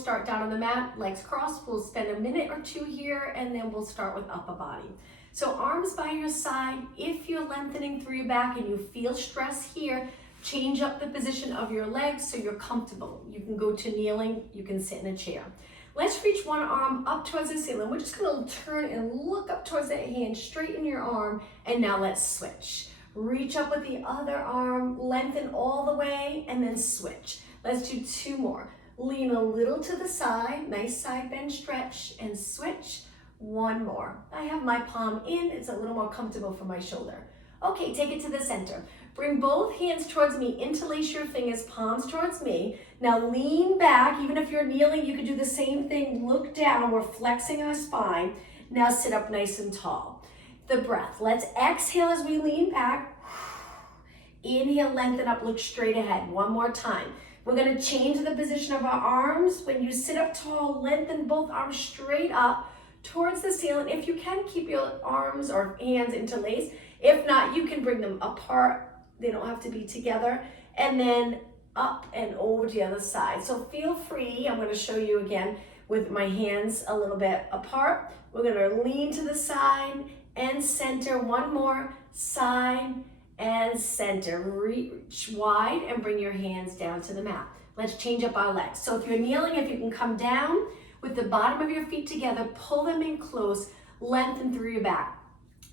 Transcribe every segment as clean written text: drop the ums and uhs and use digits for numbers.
Start down on the mat, legs crossed. We'll spend a minute or two here, and then we'll start with upper body. So arms by your side. If you're lengthening through your back and you feel stress here, change up the position of your legs so you're comfortable. You can go to kneeling, you can sit in a chair. Let's reach one arm up towards the ceiling. We're just gonna turn and look up towards that hand, straighten your arm, and now let's switch. Reach up with the other arm, lengthen all the way, and then switch. Let's do two more. Lean a little to the side, nice side bend stretch, and switch. One more. I have my palm in, it's a little more comfortable for my shoulder. Okay, take it to the center. Bring both hands towards me, interlace your fingers, palms towards me. Now lean back, even if you're kneeling, you can do the same thing. Look down, we're flexing our spine. Now sit up nice and tall. The breath, let's exhale as we lean back. Inhale, lengthen up, look straight ahead. One more time. We're gonna change the position of our arms. When you sit up tall, lengthen both arms straight up towards the ceiling. If you can, keep your arms or hands interlaced. If not, you can bring them apart. They don't have to be together. And then up and over to the other side. So feel free, I'm gonna show you again with my hands a little bit apart. We're gonna lean to the side and center. One more, side and center. Reach wide and bring your hands down to the mat. Let's change up our legs. So if you're kneeling, if you can come down with the bottom of your feet together, pull them in close, lengthen through your back.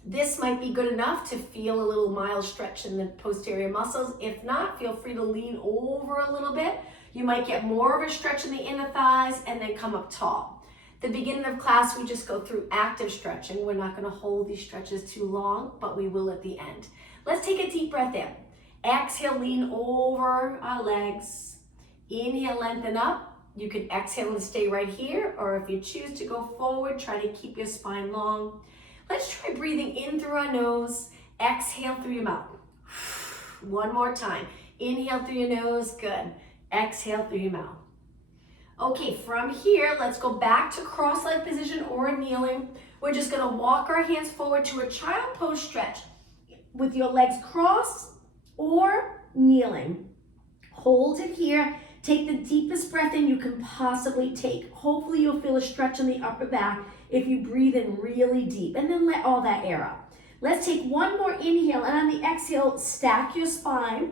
This might be good enough to feel a little mild stretch in the posterior muscles. If not, feel free to lean over a little bit. You might get more of a stretch in the inner thighs and then come up tall. The beginning of class, we just go through active stretching. We're not gonna hold these stretches too long, but we will at the end. Let's take a deep breath in. Exhale, lean over our legs. Inhale, lengthen up. You can exhale and stay right here, or if you choose to go forward, try to keep your spine long. Let's try breathing in through our nose, exhale through your mouth. One more time. Inhale through your nose, good. Exhale through your mouth. Okay, from here, let's go back to cross-leg position or kneeling. We're just gonna walk our hands forward to a child pose stretch with your legs crossed or kneeling. Hold it here. Take the deepest breath in you can possibly take. Hopefully you'll feel a stretch in the upper back if you breathe in really deep, and then let all that air out. Let's take one more inhale, and on the exhale, stack your spine.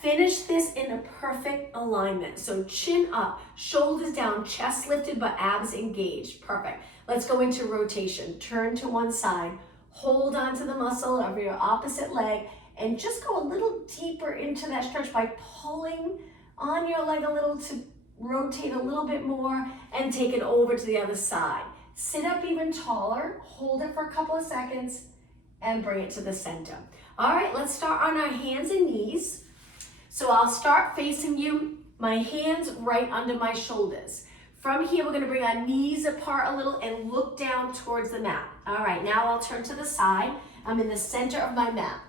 Finish this in a perfect alignment. So chin up, shoulders down, chest lifted, but abs engaged. Perfect. Let's go into rotation. Turn to one side. Hold on to the muscle of your opposite leg, and just go a little deeper into that stretch by pulling on your leg a little to rotate a little bit more and take it over to the other side. Sit up even taller, hold it for a couple of seconds, and bring it to the center. All right, let's start on our hands and knees. So I'll start facing you, my hands right under my shoulders. From here, we're gonna bring our knees apart a little and look down towards the mat. All right, now I'll turn to the side. I'm in the center of my mat.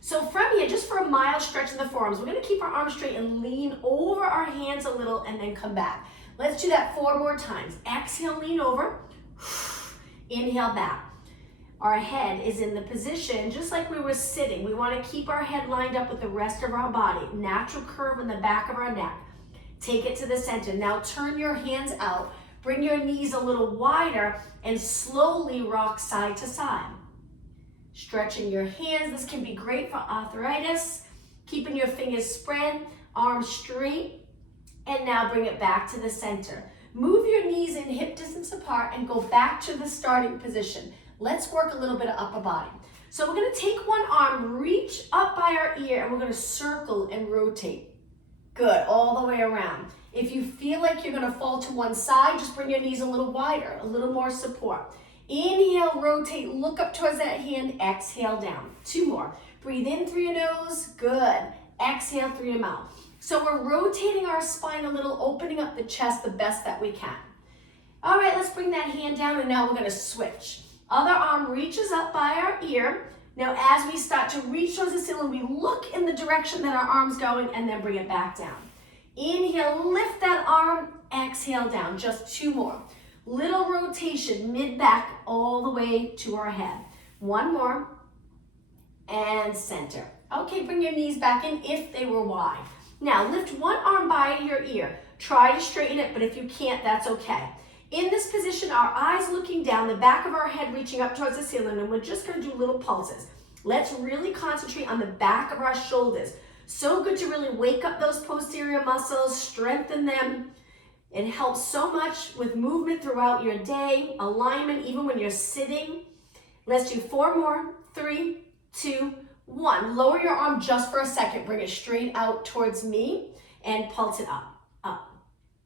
So from here, just for a mild stretch in the forearms, we're gonna keep our arms straight and lean over our hands a little and then come back. Let's do that 4 more times. Exhale, lean over. Inhale back. Our head is in the position just like we were sitting. We want to keep our head lined up with the rest of our body. Natural curve in the back of our neck. Take it to the center. Now turn your hands out. Bring your knees a little wider and slowly rock side to side. Stretching your hands. This can be great for arthritis. Keeping your fingers spread, arms straight. And now bring it back to the center. Move your knees in hip distance apart and go back to the starting position. Let's work a little bit of upper body. So we're gonna take one arm, reach up by our ear, and we're gonna circle and rotate. Good, all the way around. If you feel like you're gonna fall to one side, just bring your knees a little wider, a little more support. Inhale, rotate, look up towards that hand, exhale down. 2 more. Breathe in through your nose, good. Exhale through your mouth. So we're rotating our spine a little, opening up the chest the best that we can. All right, let's bring that hand down, and now we're gonna switch. Other arm reaches up by our ear. Now as we start to reach towards the ceiling, we look in the direction that our arm's going and then bring it back down. Inhale, lift that arm, exhale down, just 2 more. Little rotation, mid-back, all the way to our head. 1 more, and center. Okay, bring your knees back in if they were wide. Now lift one arm by your ear. Try to straighten it, but if you can't, that's okay. In this position, our eyes looking down, the back of our head reaching up towards the ceiling, and we're just gonna do little pulses. Let's really concentrate on the back of our shoulders. So good to really wake up those posterior muscles, strengthen them. It helps so much with movement throughout your day, alignment, even when you're sitting. Let's do 4 more. 3, 2, 1. Lower your arm just for a second. Bring it straight out towards me and pulse it up, up,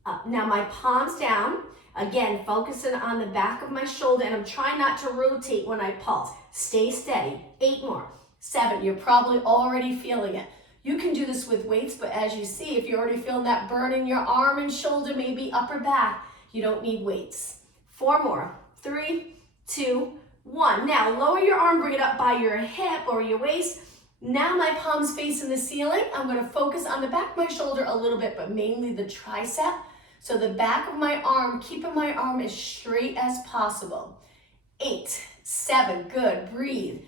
up. Now my palms down. Again, focusing on the back of my shoulder, and I'm trying not to rotate when I pulse. Stay steady. 8 more. 7. You're probably already feeling it. You can do this with weights, but as you see, if you're already feeling that burn in your arm and shoulder, maybe upper back, you don't need weights. 4 more. 3, 2, 1. Now lower your arm, bring it up by your hip or your waist. Now my palms facing the ceiling. I'm going to focus on the back of my shoulder a little bit, but mainly the tricep. So the back of my arm, keeping my arm as straight as possible. 8, 7, good. Breathe.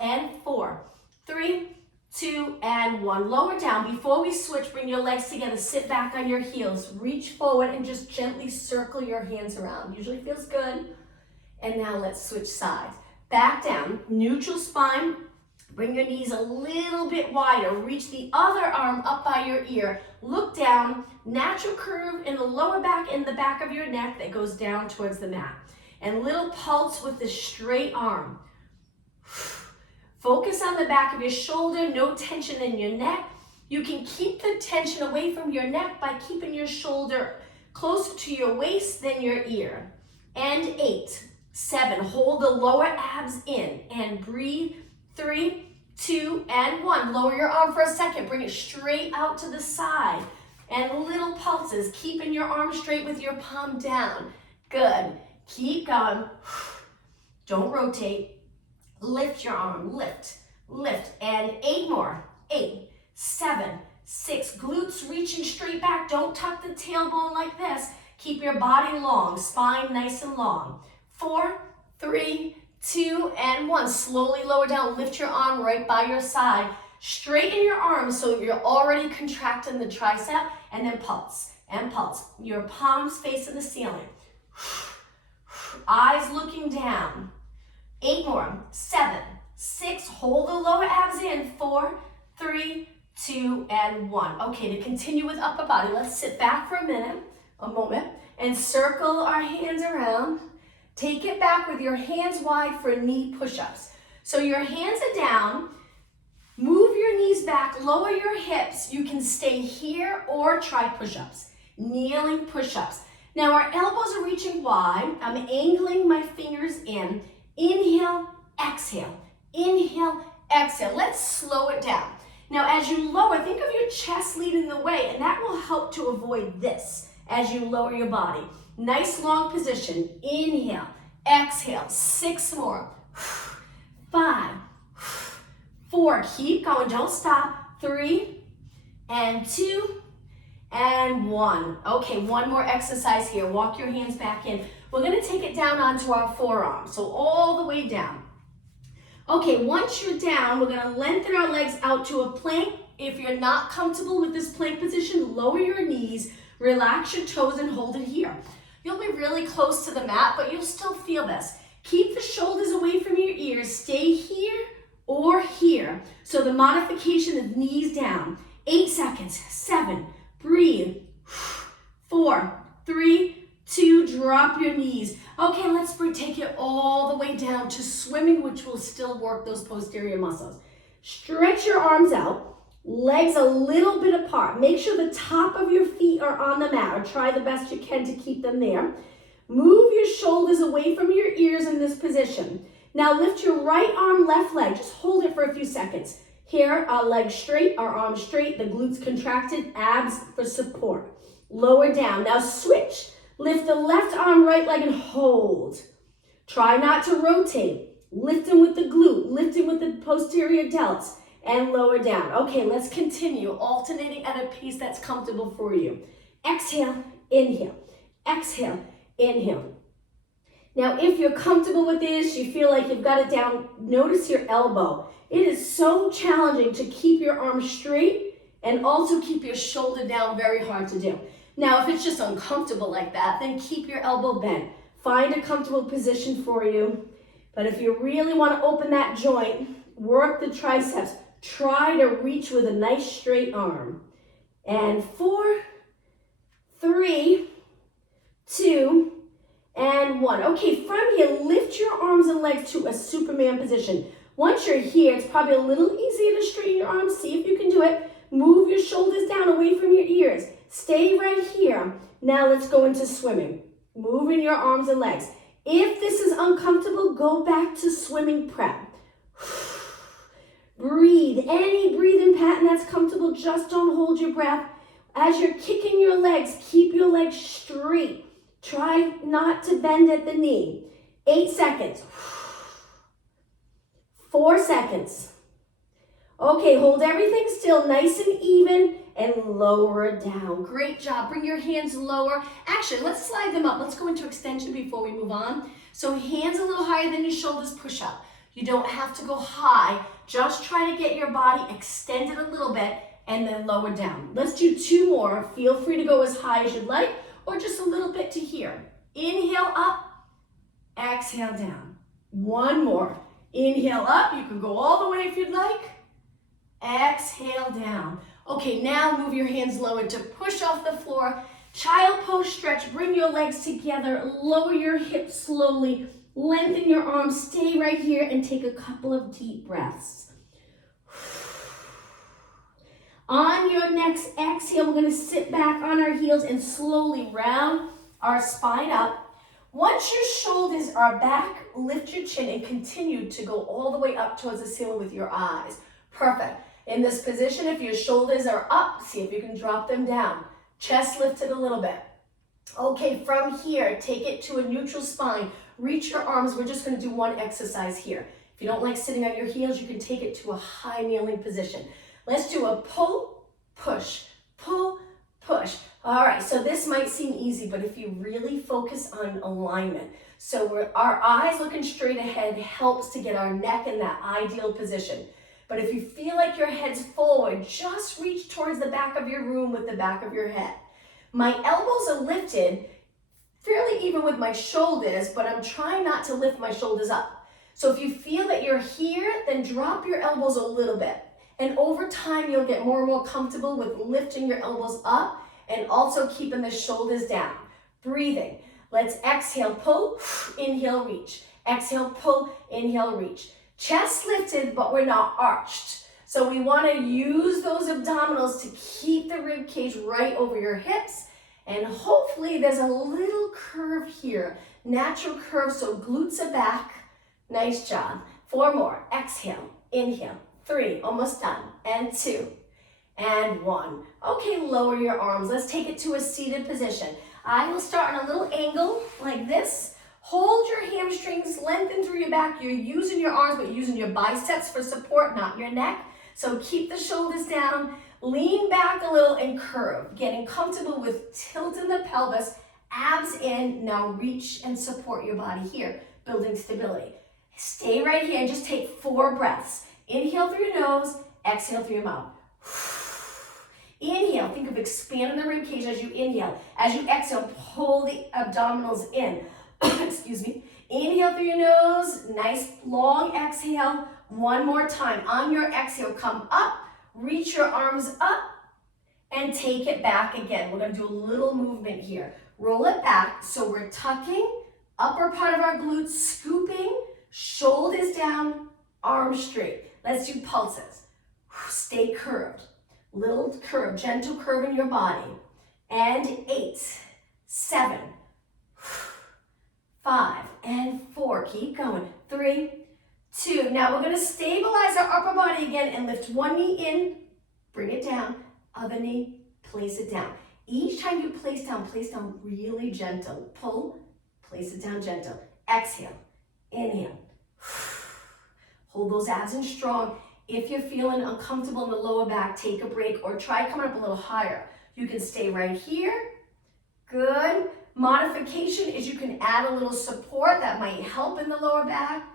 And 4, 3, 2, and 1. Lower down. Before we switch, bring your legs together. Sit back on your heels. Reach forward and just gently circle your hands around. Usually feels good. And now let's switch sides. Back down. Neutral spine. Bring your knees a little bit wider. Reach the other arm up by your ear. Look down. Natural curve in the lower back and the back of your neck that goes down towards the mat. And little pulse with the straight arm. Focus on the back of your shoulder, no tension in your neck. You can keep the tension away from your neck by keeping your shoulder closer to your waist than your ear. And 8, 7, hold the lower abs in and breathe. 3, 2, and 1. Lower your arm for a second, bring it straight out to the side. And little pulses, keeping your arm straight with your palm down. Good, keep going. Don't rotate. Lift your arm, lift, lift, and 8 more. 8, 7, 6, glutes reaching straight back. Don't tuck the tailbone like this. Keep your body long, spine nice and long. 4, 3, 2, and 1. Slowly lower down, lift your arm right by your side. Straighten your arms so you're already contracting the tricep, and then pulse, and pulse. Your palms facing the ceiling. Eyes looking down. 8 more. 7, 6, hold the lower abs in. 4, 3, 2, and 1. Okay, to continue with upper body, let's sit back for a moment, and circle our hands around. Take it back with your hands wide for knee push-ups. So your hands are down, move your knees back, lower your hips. You can stay here or try push-ups, kneeling push-ups. Now our elbows are reaching wide. I'm angling my fingers in. Inhale, exhale, inhale, exhale. Let's slow it down. Now as you lower, think of your chest leading the way, and that will help to avoid this as you lower your body. Nice long position. Inhale, exhale. 6 more. 5, 4, keep going, don't stop. 3, and 2, and 1. Okay, one more exercise here. Walk your hands back in. We're gonna take it down onto our forearms, so all the way down. Okay, once you're down, we're gonna lengthen our legs out to a plank. If you're not comfortable with this plank position, lower your knees, relax your toes, and hold it here. You'll be really close to the mat, but you'll still feel this. Keep the shoulders away from your ears. Stay here or here. So the modification is knees down. 8 seconds. 7, breathe. 4, 3, 2, drop your knees. Okay, let's take it all the way down to swimming, which will still work those posterior muscles. Stretch your arms out, legs a little bit apart. Make sure the top of your feet are on the mat, or try the best you can to keep them there. Move your shoulders away from your ears in this position. Now lift your right arm, left leg. Just hold it for a few seconds. Here, our legs straight, our arms straight, the glutes contracted, abs for support. Lower down. Now switch. Lift the left arm, right leg, and hold. Try not to rotate. Lifting with the glute, lifting with the posterior delts, and lower down. Okay, let's continue, alternating at a pace that's comfortable for you. Exhale, inhale. Exhale, inhale. Now, if you're comfortable with this, you feel like you've got it down, notice your elbow. It is so challenging to keep your arm straight and also keep your shoulder down, very hard to do. Now, if it's just uncomfortable like that, then keep your elbow bent. Find a comfortable position for you. But if you really want to open that joint, work the triceps. Try to reach with a nice straight arm. And 4, 3, 2, and 1. Okay, from here, lift your arms and legs to a Superman position. Once you're here, it's probably a little easier to straighten your arms. See if you can do it. Move your shoulders down away from your ears. Stay right here. Now let's go into swimming. Moving your arms and legs. If this is uncomfortable, go back to swimming prep. Breathe. Any breathing pattern that's comfortable, just don't hold your breath. As you're kicking your legs, keep your legs straight. Try not to bend at the knee. 8 seconds. 4 seconds. Okay, hold everything still, nice and even, and lower it down. Great job. Bring your hands lower. Actually, let's slide them up. Let's go into extension before we move on. So hands a little higher than your shoulders, push up. You don't have to go high. Just try to get your body extended a little bit and then lower down. Let's do 2 more. Feel free to go as high as you'd like or just a little bit to here. Inhale up, exhale down. 1 more. Inhale up. You can go all the way if you'd like. Exhale down. Okay, now move your hands lower to push off the floor. Child pose stretch. Bring your legs together. Lower your hips slowly. Lengthen your arms. Stay right here and take a couple of deep breaths. On your next exhale, we're going to sit back on our heels and slowly round our spine up. Once your shoulders are back, lift your chin and continue to go all the way up towards the ceiling with your eyes. Perfect. In this position, if your shoulders are up, see if you can drop them down. Chest lifted a little bit. Okay, from here, take it to a neutral spine. Reach your arms. We're just going to do 1 exercise here. If you don't like sitting on your heels, you can take it to a high kneeling position. Let's do a pull, push, pull, push. All right, so this might seem easy, but if you really focus on alignment, so our eyes looking straight ahead helps to get our neck in that ideal position. But if you feel like your head's forward, just reach towards the back of your room with the back of your head. My elbows are lifted, fairly even with my shoulders, but I'm trying not to lift my shoulders up. So if you feel that you're here, then drop your elbows a little bit. And over time, you'll get more and more comfortable with lifting your elbows up and also keeping the shoulders down. Breathing. Let's exhale, pull, inhale, reach. Exhale, pull, inhale, reach. Chest lifted, but we're not arched. So we want to use those abdominals to keep the rib cage right over your hips. And hopefully there's a little curve here. Natural curve, so glutes are back. Nice job. 4 more. Exhale, inhale. 3, almost done. And 2, and 1. Okay, lower your arms. Let's take it to a seated position. I will start on a little angle like this. Hold your hamstrings, lengthen through your back. You're using your arms, but you're using your biceps for support, not your neck. So keep the shoulders down, lean back a little and curve. Getting comfortable with tilting the pelvis, abs in. Now reach and support your body here, building stability. Stay right here and just take 4 breaths. Inhale through your nose, exhale through your mouth. Inhale, think of expanding the rib cage as you inhale. As you exhale, pull the abdominals in. Excuse me. Inhale through your nose, nice long exhale. 1 more time. On your exhale, come up, reach your arms up, and take it back again. We're going to do a little movement here. Roll it back, so we're tucking, upper part of our glutes, scooping, shoulders down, arms straight. Let's do pulses. Stay curved. Little curve, gentle curve in your body. And 8, 7, 5, and 4. Keep going. 3, 2. Now we're going to stabilize our upper body again and lift 1 knee in, bring it down, other knee, place it down. Each time you place down really gentle. Pull, place it down gentle. Exhale, inhale. Hold those abs in strong. If you're feeling uncomfortable in the lower back, take a break or try coming up a little higher. You can stay right here. Good. Modification is you can add a little support that might help in the lower back.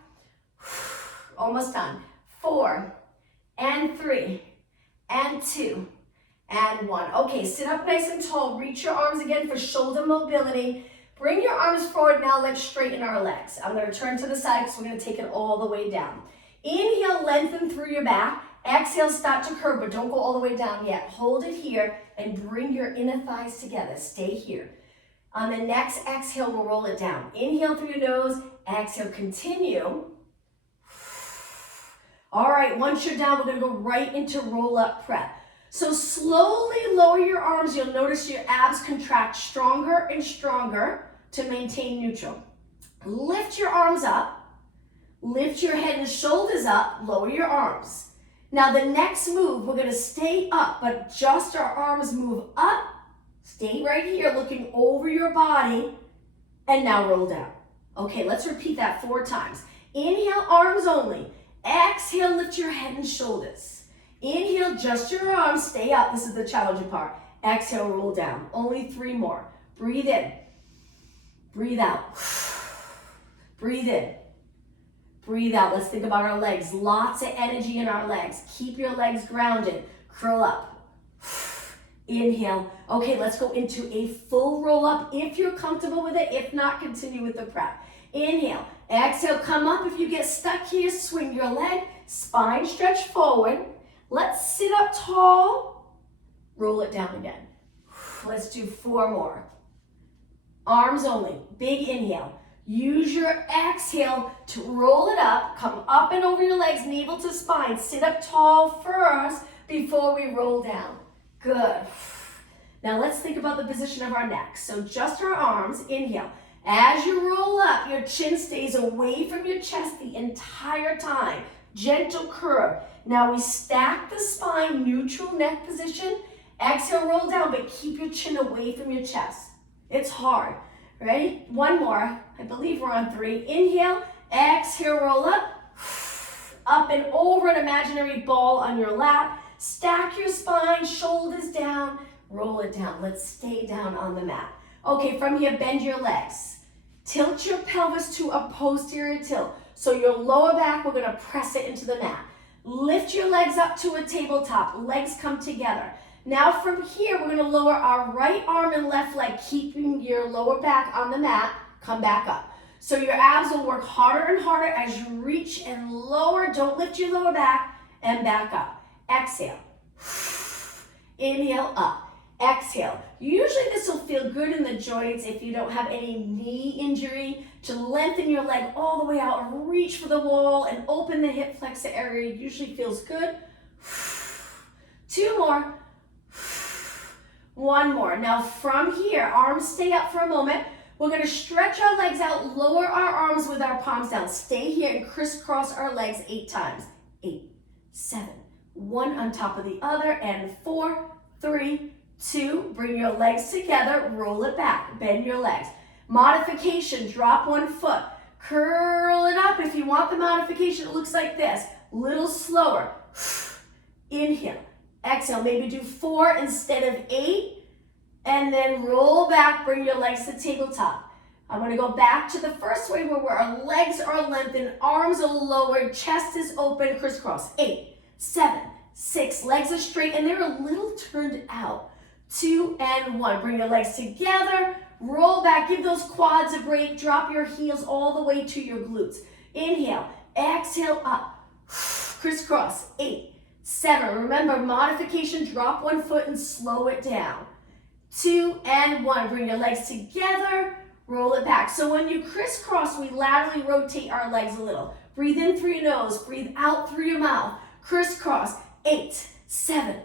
Almost done. 4, and 3, and 2, and 1. Okay, sit up nice and tall. Reach your arms again for shoulder mobility. Bring your arms forward. Now let's straighten our legs. I'm going to turn to the side because we're going to take it all the way down. Inhale, lengthen through your back. Exhale, start to curve, but don't go all the way down yet. Hold it here and bring your inner thighs together. Stay here. On the next exhale, we'll roll it down. Inhale through your nose. Exhale, continue. All right, once you're down, we're going to go right into roll-up prep. So slowly lower your arms. You'll notice your abs contract stronger and stronger to maintain neutral. Lift your arms up. Lift your head and shoulders up. Lower your arms. Now the next move, we're going to stay up, but just our arms move up. Stay right here looking over your body. And now roll down. Okay, let's repeat that 4 times. Inhale, arms only. Exhale, lift your head and shoulders. Inhale, just your arms, stay up. This is the challenging part. Exhale, roll down. Only 3 more. Breathe in. Breathe out. Breathe in. Breathe out. Let's think about our legs. Lots of energy in our legs. Keep your legs grounded. Curl up. Inhale. Okay, let's go into a full roll up if you're comfortable with it. If not, continue with the prep. Inhale. Exhale, come up. If you get stuck here, swing your leg. Spine stretch forward. Let's sit up tall. Roll it down again. Let's do 4 more. Arms only. Big inhale. Use your exhale to roll it up. Come up and over your legs, navel to spine. Sit up tall first before we roll down. Good. Now let's think about the position of our neck. So just our arms. Inhale. As you roll up, your chin stays away from your chest the entire time. Gentle curve. Now we stack the spine, neutral neck position. Exhale, roll down, but keep your chin away from your chest. It's hard. Ready? 1 more. I believe we're on 3. Inhale, exhale, roll up. Up and over an imaginary ball on your lap. Stack your spine, shoulders down. Roll it down. Let's stay down on the mat. Okay, from here, bend your legs. Tilt your pelvis to a posterior tilt. So your lower back, we're going to press it into the mat. Lift your legs up to a tabletop. Legs come together. Now from here, we're going to lower our right arm and left leg, keeping your lower back on the mat. Come back up. So your abs will work harder and harder as you reach and lower. Don't lift your lower back and back up. Exhale. Inhale up. Exhale. Usually this will feel good in the joints if you don't have any knee injury, to lengthen your leg all the way out and reach for the wall and open the hip flexor area. Usually feels good. 2 more. 1 more. Now from here, arms stay up for a moment. We're going to stretch our legs out, lower our arms with our palms down. Stay here and crisscross our legs 8 times. 8, 7, 1 on top of the other, and 4, 3, 2, bring your legs together, roll it back, bend your legs. Modification, drop 1 foot, curl it up. If you want the modification, it looks like this, little slower. Inhale, exhale, maybe do 4 instead of 8, and then roll back, bring your legs to tabletop. I'm going to go back to the first way where our legs are lengthened, arms are lowered, chest is open, crisscross. 8, 7, 6, legs are straight, and they're a little turned out. 2 and 1. Bring your legs together, roll back, give those quads a break, drop your heels all the way to your glutes. Inhale, exhale up, crisscross, 8, 7. Remember, modification, drop 1 foot and slow it down. 2 and 1. Bring your legs together, roll it back. So when you crisscross, we laterally rotate our legs a little. Breathe in through your nose, breathe out through your mouth. Crisscross, 8, 7.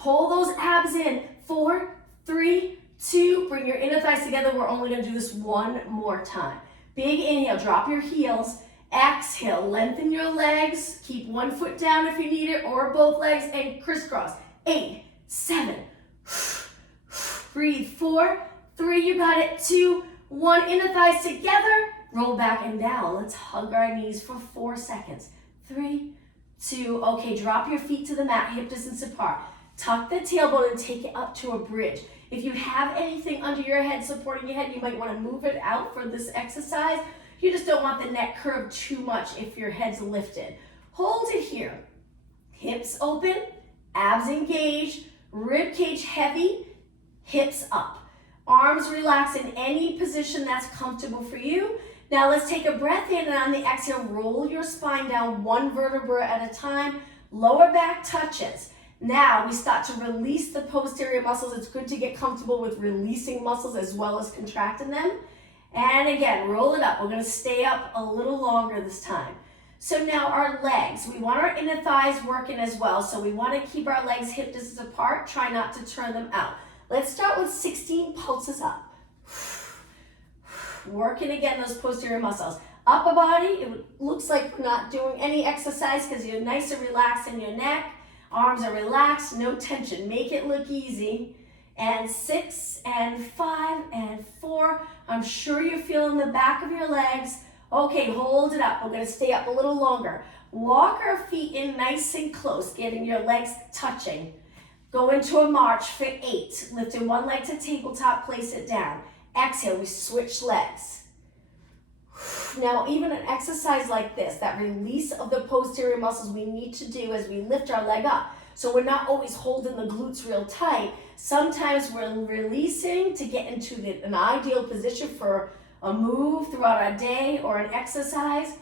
Hold those abs in. 4, 3, 2. Bring your inner thighs together. We're only going to do this 1 more time. Big inhale, drop your heels. Exhale, lengthen your legs. Keep 1 foot down if you need it, or both legs, and crisscross. 8, 7. Breathe. 4, 3, you got it. 2, 1. Inner thighs together. Roll back and down. Let's hug our knees for 4 seconds. 3, 2. Okay, drop your feet to the mat, hip distance apart. Tuck the tailbone and take it up to a bridge. If you have anything under your head supporting your head, you might want to move it out for this exercise. You just don't want the neck curved too much if your head's lifted. Hold it here. Hips open, abs engaged. Rib cage heavy, hips up. Arms relax in any position that's comfortable for you. Now let's take a breath in, and on the exhale, roll your spine down one vertebra at a time. Lower back touches. Now we start to release the posterior muscles. It's good to get comfortable with releasing muscles as well as contracting them. And again, roll it up. We're going to stay up a little longer this time. So now our legs, we want our inner thighs working as well. So we want to keep our legs hip distance apart. Try not to turn them out. Let's start with 16 pulses up. Working again those posterior muscles. Upper body, it looks like we're not doing any exercise because you're nice and relaxed in your neck. Arms are relaxed, no tension. Make it look easy. And 6 and 5 and 4. I'm sure you're feeling the back of your legs. Okay, hold it up. We're going to stay up a little longer. Walk our feet in nice and close, getting your legs touching. Go into a march for 8. Lifting one leg to tabletop, place it down. Exhale, we switch legs. Now, even an exercise like this, that release of the posterior muscles we need to do as we lift our leg up. So we're not always holding the glutes real tight. Sometimes we're releasing to get into an ideal position for a move throughout our day or an exercise.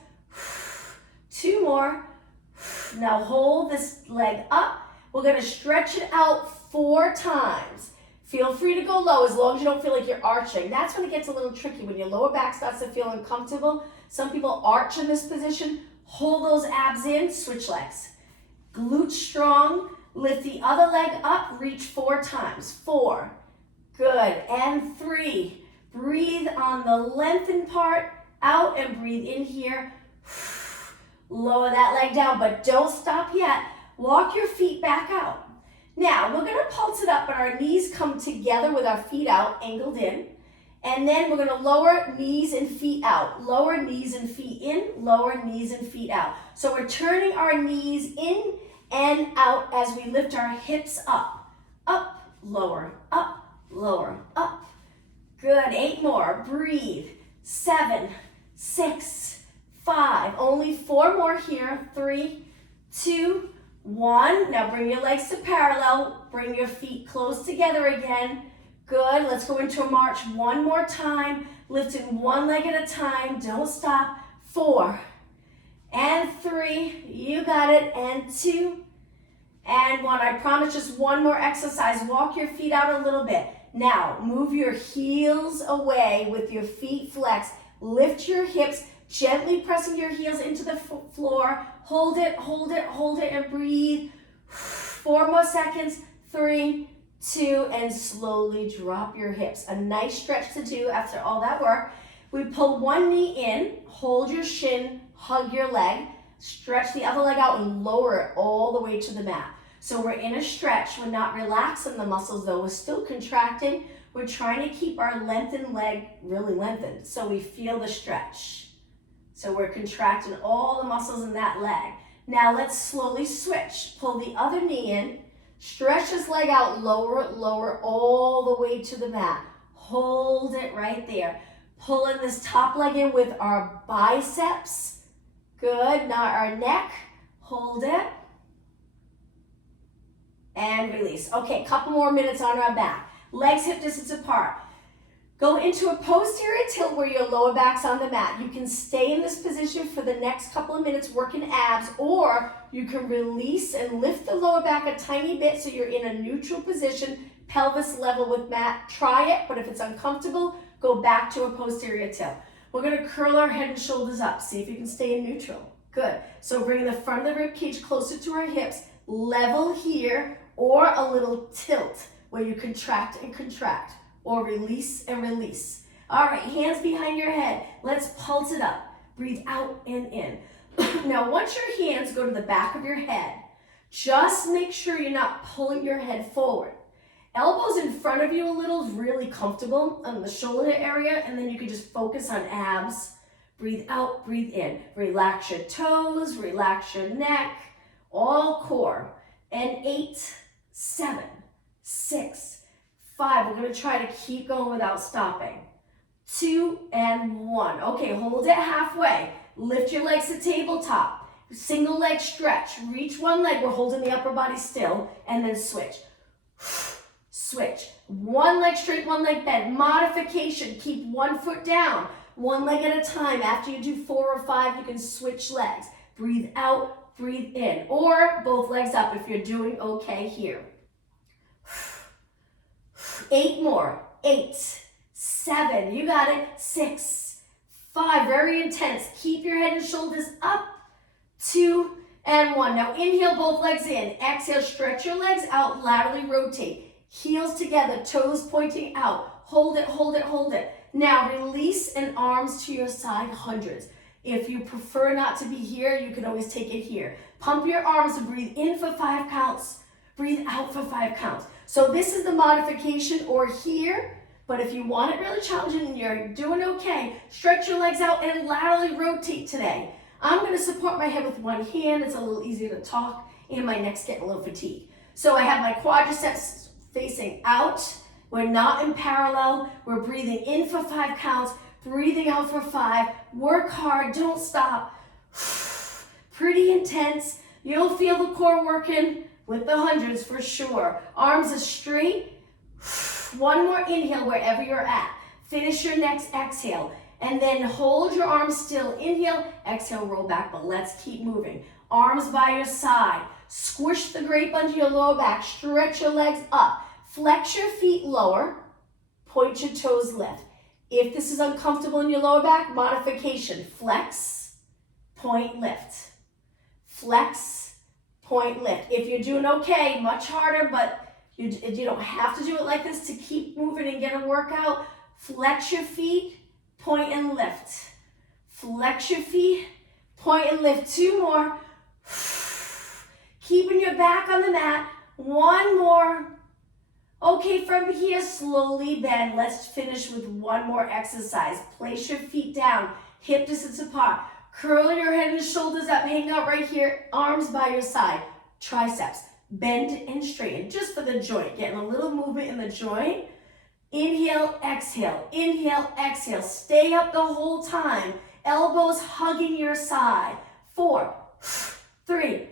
2 more. Now hold this leg up. We're going to stretch it out 4 times. Feel free to go low as long as you don't feel like you're arching. That's when it gets a little tricky, when your lower back starts to feel uncomfortable. Some people arch in this position. Hold those abs in, switch legs. Glutes strong. Lift the other leg up, reach 4 times. 4. Good. And 3. Breathe on the lengthened part out and breathe in here. Lower that leg down, but don't stop yet. Walk your feet back out. Now, we're going to pulse it up, but our knees come together with our feet out, angled in. And then we're going to lower knees and feet out. Lower knees and feet in, lower knees and feet out. So we're turning our knees in and out as we lift our hips up. Up, lower, up, lower, up. Good, 8 more. Breathe. 7, 6, 5. Only 4 more here. 3, 2, 1. Now bring your legs to parallel. Bring your feet close together again. Good. Let's go into a march one more time. Lifting one leg at a time. Don't stop. 4 and 3. You got it. And 2 and 1. I promise just one more exercise. Walk your feet out a little bit. Now move your heels away with your feet flexed. Lift your hips. Gently pressing your heels into the floor. Hold it, hold it, hold it, and breathe. 4 more seconds. 3, 2, and slowly drop your hips. A nice stretch to do after all that work. We pull one knee in, hold your shin, hug your leg, stretch the other leg out and lower it all the way to the mat. So we're in a stretch. We're not relaxing the muscles though. We're still contracting. We're trying to keep our lengthened leg really lengthened so we feel the stretch. So we're contracting all the muscles in that leg. Now let's slowly switch. Pull the other knee in. Stretch this leg out, lower it, lower all the way to the mat. Hold it right there. Pulling this top leg in with our biceps. Good, now our neck. Hold it. And release. Okay, couple more minutes on our back. Legs hip distance apart. Go into a posterior tilt where your lower back's on the mat. You can stay in this position for the next couple of minutes working abs, or you can release and lift the lower back a tiny bit so you're in a neutral position, pelvis level with mat. Try it, but if it's uncomfortable, go back to a posterior tilt. We're going to curl our head and shoulders up. See if you can stay in neutral. Good. So bring the front of the rib cage closer to our hips, level here, or a little tilt where you contract and contract. Or release and release. All right, hands behind your head. Let's pulse it up. Breathe out and in. Now, once your hands go to the back of your head, just make sure you're not pulling your head forward. Elbows in front of you a little is really comfortable on the shoulder area, and then you can just focus on abs. Breathe out, breathe in. Relax your toes, relax your neck, all core. And 8, 7, 6, 5, we're going to try to keep going without stopping. 2 and 1. Okay, hold it halfway. Lift your legs to tabletop. Single leg stretch. Reach one leg. We're holding the upper body still. And then switch. Switch. One leg straight, one leg bent. Modification, keep one foot down, one leg at a time. After you do 4 or 5, you can switch legs. Breathe out, breathe in, or both legs up if you're doing okay here. 8 more. 8, 7, you got it. 6, 5, very intense. Keep your head and shoulders up. 2 and 1. Now inhale, both legs in. Exhale, stretch your legs out, laterally rotate. Heels together, toes pointing out. Hold it, hold it, hold it. Now release and arms to your side, hundreds. If you prefer not to be here, you can always take it here. Pump your arms and breathe in for 5 counts. Breathe out for 5 counts. So this is the modification, or here, but if you want it really challenging and you're doing okay, stretch your legs out and laterally rotate today. I'm going to support my head with one hand. It's a little easier to talk, and my neck's getting a little fatigued. So I have my quadriceps facing out. We're not in parallel. We're breathing in for 5 counts, breathing out for 5. Work hard, don't stop. Pretty intense. You'll feel the core working with the hundreds for sure. Arms are straight. One more inhale wherever you're at. Finish your next exhale. And then hold your arms still. Inhale, exhale, roll back, but let's keep moving. Arms by your side. Squish the grape under your lower back. Stretch your legs up. Flex your feet lower. Point your toes left. If this is uncomfortable in your lower back, modification. Flex, point, lift. Flex, point, lift. If you're doing okay, much harder, but you don't have to do it like this to keep moving and get a workout. Flex your feet, point and lift. Flex your feet, point and lift. 2 more. Keeping your back on the mat. 1 more. Okay, from here, slowly bend. Let's finish with 1 more exercise. Place your feet down, hip distance apart. Curl your head and shoulders up, hang out right here. Arms by your side. Triceps. Bend and straighten, just for the joint. Getting a little movement in the joint. Inhale, exhale. Inhale, exhale. Stay up the whole time. Elbows hugging your side. 4, 3,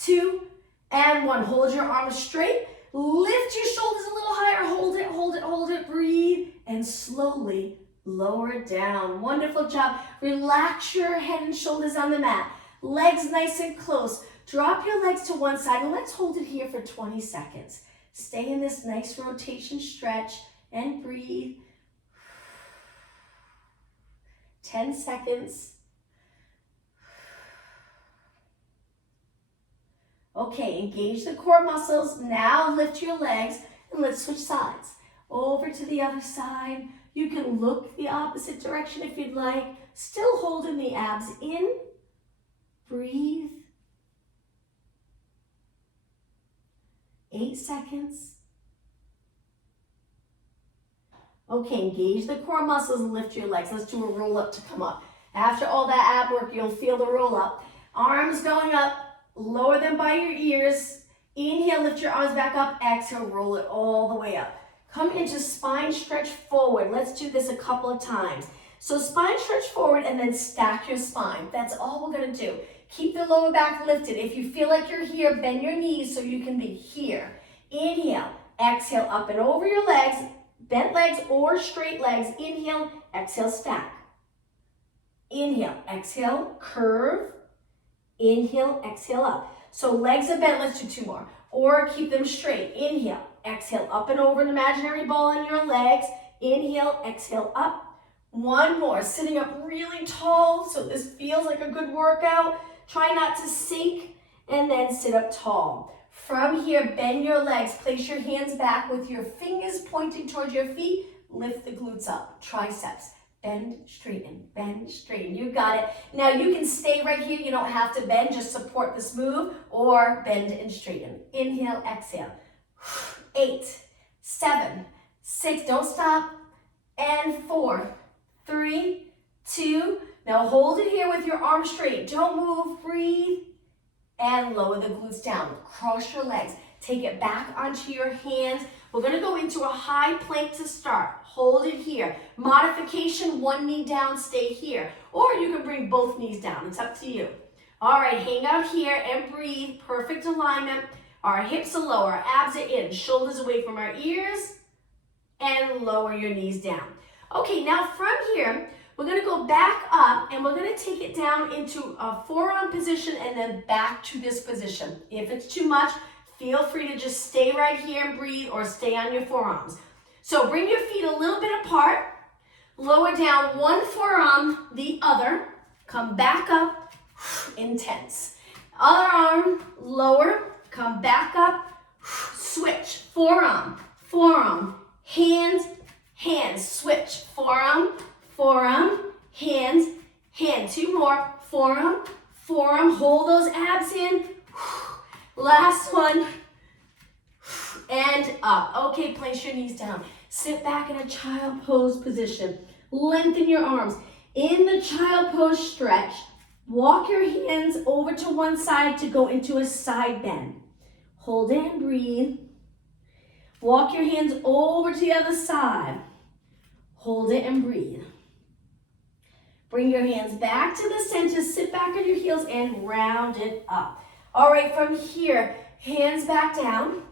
2, and 1. Hold your arms straight. Lift your shoulders a little higher. Hold it, hold it, hold it. Breathe and slowly lower it down. Wonderful job. Relax your head and shoulders on the mat. Legs nice and close. Drop your legs to one side and let's hold it here for 20 seconds. Stay in this nice rotation stretch and breathe. 10 seconds. Okay, engage the core muscles. Now lift your legs and let's switch sides. Over to the other side. You can look the opposite direction if you'd like. Still holding the abs in. Breathe. 8 seconds. Okay, engage the core muscles and lift your legs. Let's do a roll up to come up. After all that ab work, you'll feel the roll up. Arms going up. Lower them by your ears. Inhale, lift your arms back up. Exhale, roll it all the way up. Come into spine stretch forward. Let's do this a couple of times. So spine stretch forward and then stack your spine. That's all we're going to do. Keep the lower back lifted. If you feel like you're here, bend your knees so you can be here. Inhale, exhale, up and over your legs, bent legs or straight legs. Inhale, exhale, stack. Inhale, exhale, curve. Inhale, exhale, up. So legs are bent. Let's do 2 more. Or keep them straight. Inhale, exhale, up and over an imaginary ball on your legs. Inhale, exhale, up. 1 more. Sitting up really tall, so this feels like a good workout. Try not to sink, and then sit up tall. From here, bend your legs. Place your hands back with your fingers pointing towards your feet. Lift the glutes up. Triceps. Bend, straighten. You got it. Now you can stay right here. You don't have to bend. Just support this move or bend and straighten. Inhale, exhale. 8, 7, 6. Don't stop. And 4, 3, 2. Now hold it here with your arms straight. Don't move. Breathe. And lower the glutes down. Cross your legs. Take it back onto your hands. We're going to go into a high plank to start. Hold it here. Modification, 1 knee down, stay here. Or you can bring both knees down. It's up to you. All right, hang out here and breathe. Perfect alignment. Our hips are low, our abs are in, shoulders away from our ears, and lower your knees down. Okay, now from here, we're gonna go back up and we're gonna take it down into a forearm position and then back to this position. If it's too much, feel free to just stay right here and breathe or stay on your forearms. So bring your feet a little bit apart, lower down one forearm, the other, come back up, intense. Other arm, lower, come back up, switch, forearm, forearm, hands, hands, switch, forearm, forearm, hands, hand. Two more, forearm, forearm, hold those abs in. Last one, and up. Okay, place your knees down. Sit back in a child pose position. Lengthen your arms. In the child pose stretch, walk your hands over to one side to go into a side bend. Hold it and breathe. Walk your hands over to the other side. Hold it and breathe. Bring your hands back to the center, sit back on your heels and round it up. All right, from here, hands back down,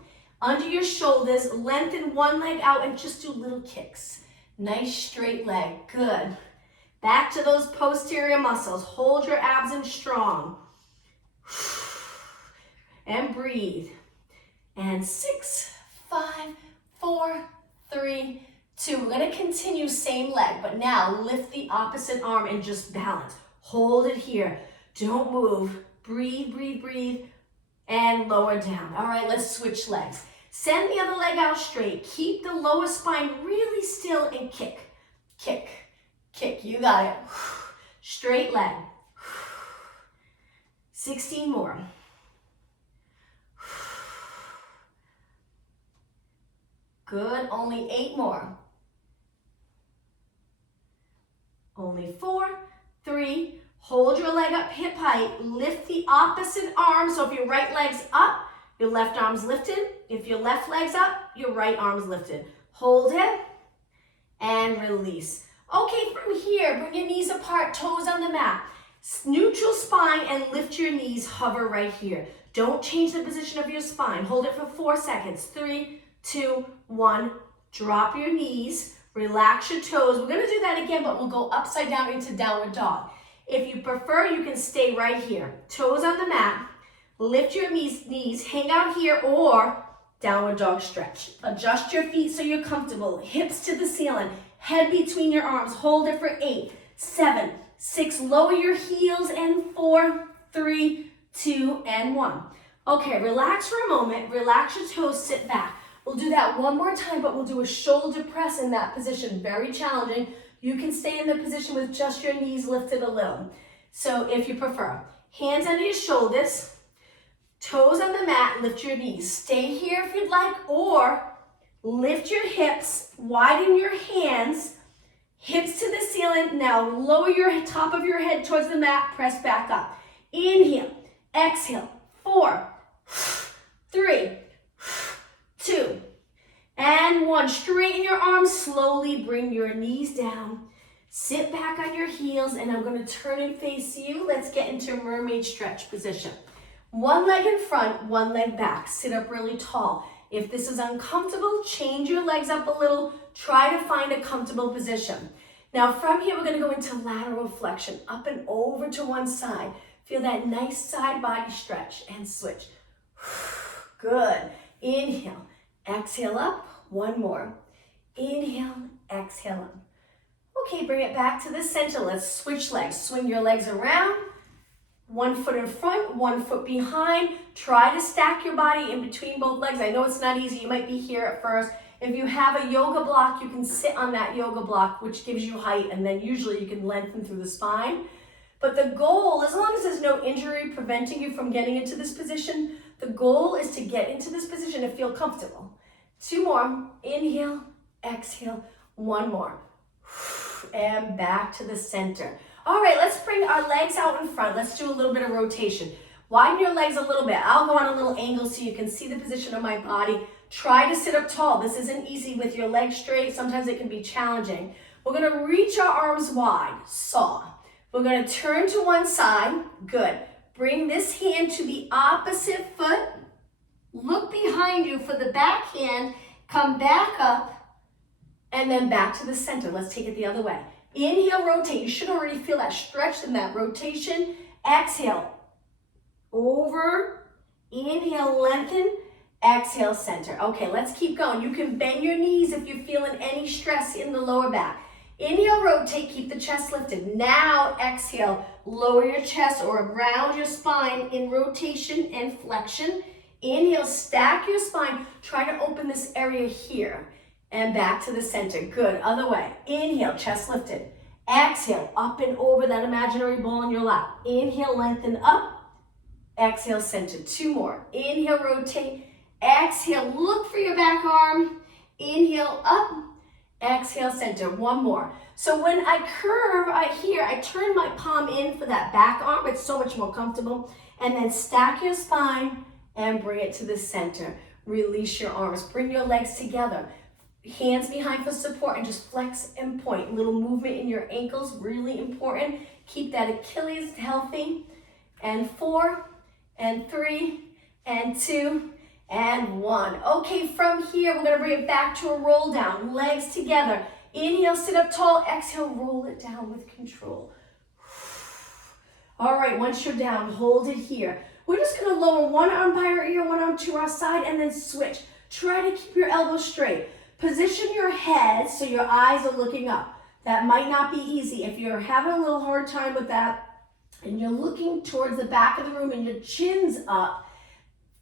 under your shoulders, lengthen one leg out and just do little kicks. Nice straight leg, good. Back to those posterior muscles. Hold your abs in strong. And breathe. And 6, 5, 4, 3, 2. We're gonna continue same leg, but now lift the opposite arm and just balance. Hold it here. Don't move. Breathe, breathe, breathe, and lower down. All right, let's switch legs. Send the other leg out straight. Keep the lower spine really still and kick, kick, kick. You got it. Straight leg. 16 more. Good, only 8 more. Only 4, 3, hold your leg up hip height, lift the opposite arm. So if your right leg's up, your left arm's lifted. If your left leg's up, your right arm's lifted. Hold it and release. Okay, from here, bring your knees apart, toes on the mat. Neutral spine and lift your knees, hover right here. Don't change the position of your spine. Hold it for 4 seconds. 3, 2, 1. Drop your knees, relax your toes. We're gonna do that again, but we'll go upside down into downward dog. If you prefer, you can stay right here. Toes on the mat, lift your knees, hang out here, or downward dog stretch. Adjust your feet so you're comfortable. Hips to the ceiling, head between your arms. Hold it for 8, 7, 6. Lower your heels and 4, 3, 2, and 1. Okay, relax for a moment. Relax your toes, sit back. We'll do that one more time, but we'll do a shoulder press in that position. Very challenging. You can stay in the position with just your knees lifted a little. So if you prefer, hands under your shoulders, toes on the mat, lift your knees. Stay here if you'd like, or lift your hips, widen your hands, hips to the ceiling. Now lower your top of your head towards the mat, press back up. Inhale, exhale, 4, 3, 2, and 1. Straighten your arms, slowly bring your knees down. Sit back on your heels, and I'm going to turn and face you. Let's get into mermaid stretch position. One leg in front, one leg back. Sit up really tall. If this is uncomfortable, change your legs up a little. Try to find a comfortable position. Now from here, we're going to go into lateral flexion, up and over to one side. Feel that nice side body stretch and switch. Good. Inhale, exhale up. One more. Inhale, exhale up. Okay, bring it back to the center. Let's switch legs. Swing your legs around. One foot in front, one foot behind. Try to stack your body in between both legs. I know it's not easy. You might be here at first. If you have a yoga block, you can sit on that yoga block, which gives you height, and then usually you can lengthen through the spine. But the goal, as long as there's no injury preventing you from getting into this position, the goal is to get into this position and feel comfortable. 2 more. Inhale, exhale. 1 more. And back to the center. All right, let's bring our legs out in front. Let's do a little bit of rotation. Widen your legs a little bit. I'll go on a little angle so you can see the position of my body. Try to sit up tall. This isn't easy with your legs straight. Sometimes it can be challenging. We're gonna reach our arms wide, saw. We're gonna turn to one side, good. Bring this hand to the opposite foot. Look behind you for the back hand. Come back up and then back to the center. Let's take it the other way. Inhale, rotate. You should already feel that stretch in that rotation. Exhale, over. Inhale, lengthen. Exhale, center. Okay, let's keep going. You can bend your knees if you're feeling any stress in the lower back. Inhale, rotate, keep the chest lifted. Now, exhale, lower your chest or ground your spine in rotation and flexion. Inhale, stack your spine. Try to open this area here and back to the center. Good, other way. Inhale, chest lifted. Exhale, up and over that imaginary ball in your lap. Inhale, lengthen up. Exhale, center. 2 more. Inhale, rotate. Exhale, look for your back arm. Inhale, up. Exhale, center. 1 more. So when I curve, I turn my palm in for that back arm. It's so much more comfortable. And then stack your spine and bring it to the center. Release your arms. Bring your legs together. Hands behind for support and just flex and point. Little movement in your ankles, really important. Keep that Achilles healthy. And 4, and 3, and 2, and 1. Okay, from here, we're gonna bring it back to a roll down. Legs together. Inhale, sit up tall. Exhale, roll it down with control. All right, once you're down, hold it here. We're just gonna lower one arm by our ear, one arm to our side, and then switch. Try to keep your elbows straight. Position your head so your eyes are looking up. That might not be easy. If you're having a little hard time with that, and you're looking towards the back of the room and your chin's up,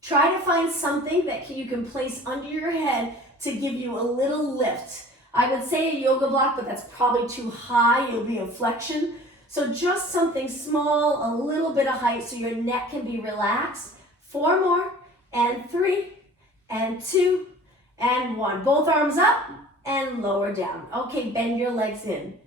try to find something that you can place under your head to give you a little lift. I would say a yoga block, but that's probably too high. You'll be in flexion. So just something small, a little bit of height so your neck can be relaxed. 4 more, and 3, and 2, and 1. Both arms up and lower down. Okay, bend your legs in.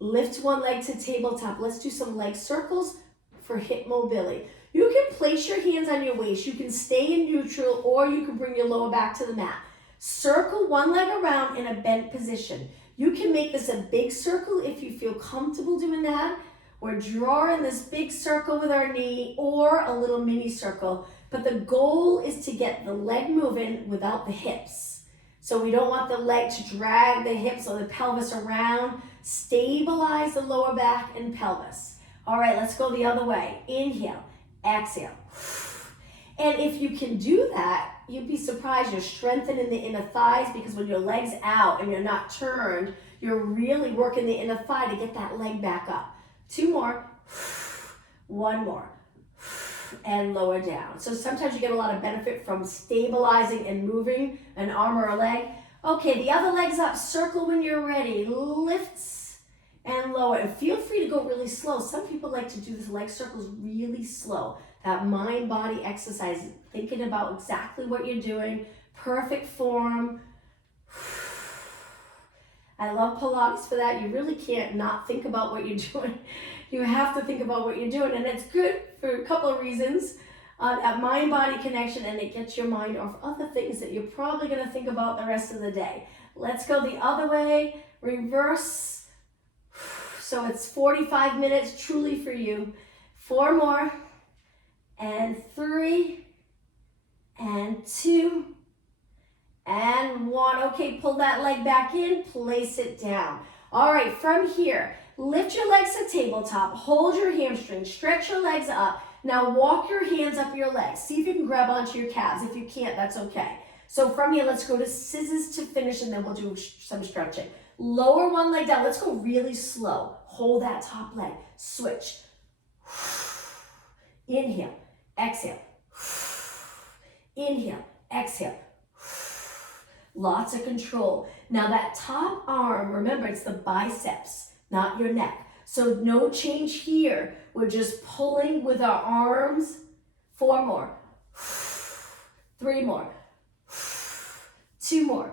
Lift one leg to tabletop. Let's do some leg circles for hip mobility. You can place your hands on your waist. You can stay in neutral or you can bring your lower back to the mat. Circle one leg around in a bent position. You can make this a big circle if you feel comfortable doing that. We're drawing this big circle with our knee or a little mini circle. But the goal is to get the leg moving without the hips. So we don't want the leg to drag the hips or the pelvis around. Stabilize the lower back and pelvis. All right, let's go the other way. Inhale, exhale. And if you can do that, you'd be surprised you're strengthening the inner thighs because when your leg's out and you're not turned, you're really working the inner thigh to get that leg back up. 2 more, 1 more, and lower down. So sometimes you get a lot of benefit from stabilizing and moving an arm or a leg. Okay, the other leg's up. Circle when you're ready. Lifts and lower. And feel free to go really slow. Some people like to do this leg circles really slow. That mind-body exercise, thinking about exactly what you're doing. Perfect form. I love Pilates for that. You really can't not think about what you're doing. You have to think about what you're doing. And it's good for a couple of reasons. That mind-body connection, and it gets your mind off other things that you're probably going to think about the rest of the day. Let's go the other way. Reverse. So it's 45 minutes truly for you. 4 more. And 3. And 2. And 1. Okay, pull that leg back in. Place it down. All right, from here, lift your legs to tabletop. Hold your hamstrings. Stretch your legs up. Now walk your hands up your legs. See if you can grab onto your calves. If you can't, that's okay. So from here, let's go to scissors to finish, and then we'll do some stretching. Lower one leg down. Let's go really slow. Hold that top leg. Switch. Inhale, exhale. Inhale, exhale. Lots of control. Now that top arm, remember, it's the biceps, not your neck. So no change here. We're just pulling with our arms. 4 more. 3 more. 2 more.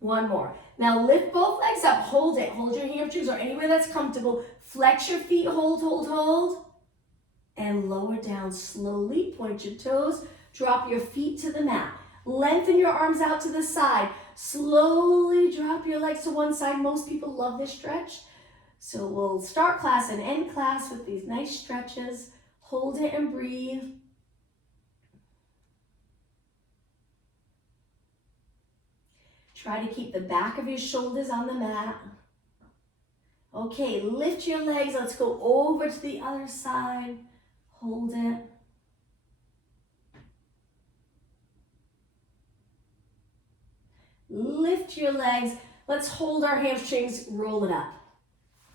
1 more. Now lift both legs up. Hold it. Hold your hamstrings or anywhere that's comfortable. Flex your feet. Hold, hold, hold. And lower down slowly. Point your toes. Drop your feet to the mat. Lengthen your arms out to the side. Slowly drop your legs to one side. Most people love this stretch. So we'll start class and end class with these nice stretches. Hold it and breathe. Try to keep the back of your shoulders on the mat. Okay, lift your legs. Let's go over to the other side. Hold it. Lift your legs. Let's hold our hamstrings, roll it up.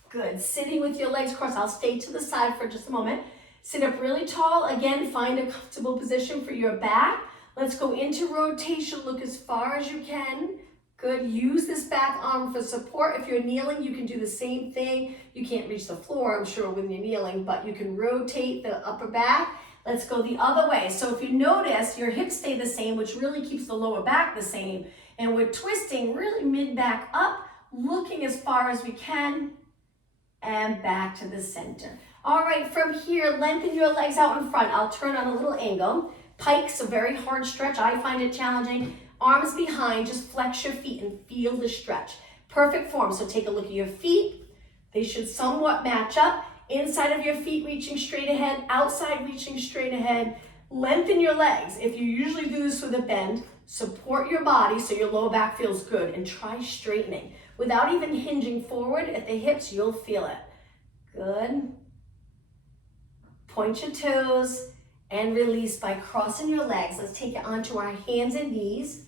Good. Sitting with your legs crossed. I'll stay to the side for just a moment. Sit up really tall. Again, find a comfortable position for your back. Let's go into rotation. Look as far as you can. Good. Use this back arm for support. If you're kneeling, you can do the same thing. You can't reach the floor, I'm sure, when you're kneeling, but you can rotate the upper back. Let's go the other way. So if you notice, your hips stay the same, which really keeps the lower back the same. And we're twisting really mid-back up, looking as far as we can, and back to the center. All right, from here, lengthen your legs out in front. I'll turn on a little angle. Pike's a very hard stretch. I find it challenging. Arms behind, just flex your feet and feel the stretch. Perfect form, so take a look at your feet. They should somewhat match up. Inside of your feet reaching straight ahead, outside reaching straight ahead. Lengthen your legs. If you usually do this with a bend, support your body so your lower back feels good, and try straightening. Without even hinging forward at the hips, you'll feel it. Good. Point your toes and release by crossing your legs. Let's take it onto our hands and knees.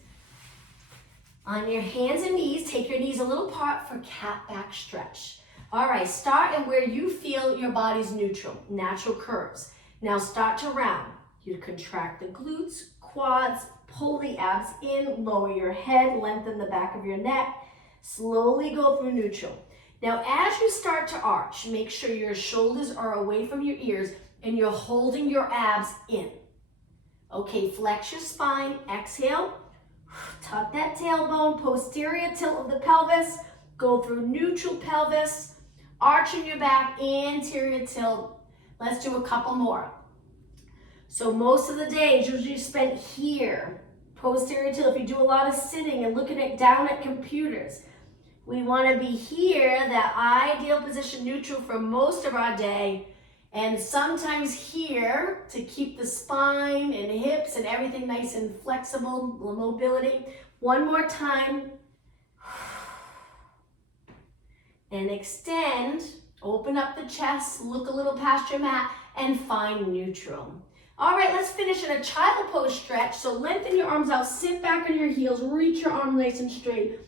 On your hands and knees, take your knees a little apart for cat back stretch. All right, start at where you feel your body's neutral, natural curves. Now start to round. You contract the glutes, quads, pull the abs in, lower your head, lengthen the back of your neck. Slowly go through neutral. Now, as you start to arch, make sure your shoulders are away from your ears and you're holding your abs in. Okay, flex your spine, exhale. Tuck that tailbone, posterior tilt of the pelvis. Go through neutral pelvis, arching your back, anterior tilt. Let's do a couple more. So most of the day is usually spent here, posterior tilt. If you do a lot of sitting and looking down at computers, we want to be here, that ideal position, neutral, for most of our day, and sometimes here to keep the spine and hips and everything nice and flexible, mobility. One more time. And extend, open up the chest, look a little past your mat, and find neutral. All right, let's finish in a child pose stretch. So lengthen your arms out, sit back on your heels, reach your arm nice and straight.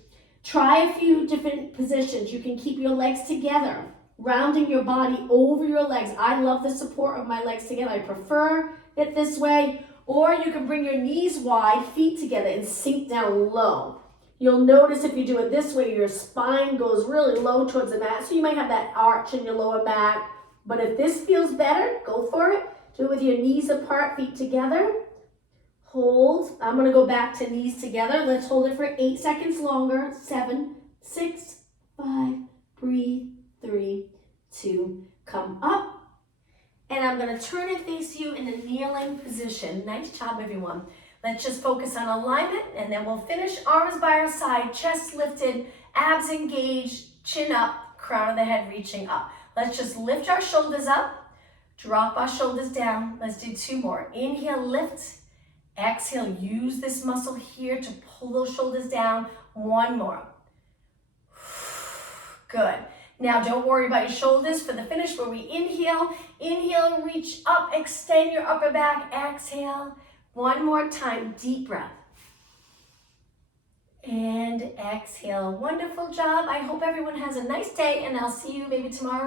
Try a few different positions. You can keep your legs together, rounding your body over your legs. I love the support of my legs together. I prefer it this way. Or you can bring your knees wide, feet together, and sink down low. You'll notice if you do it this way, your spine goes really low towards the mat. So you might have that arch in your lower back. But if this feels better, go for it. Do it with your knees apart, feet together. Hold. I'm going to go back to knees together. Let's hold it for 8 seconds longer. 7, 6, 5, breathe, 3, 2, come up. And I'm going to turn and face you in a kneeling position. Nice job, everyone. Let's just focus on alignment, and then we'll finish arms by our side, chest lifted, abs engaged, chin up, crown of the head reaching up. Let's just lift our shoulders up, drop our shoulders down. Let's do 2 more. Inhale, lift. Exhale, use this muscle here to pull those shoulders down. 1 more. Good. Now don't worry about your shoulders for the finish, where we inhale, reach up, extend your upper back, exhale. 1 more time, deep breath. And exhale. Wonderful job. I hope everyone has a nice day, and I'll see you maybe tomorrow.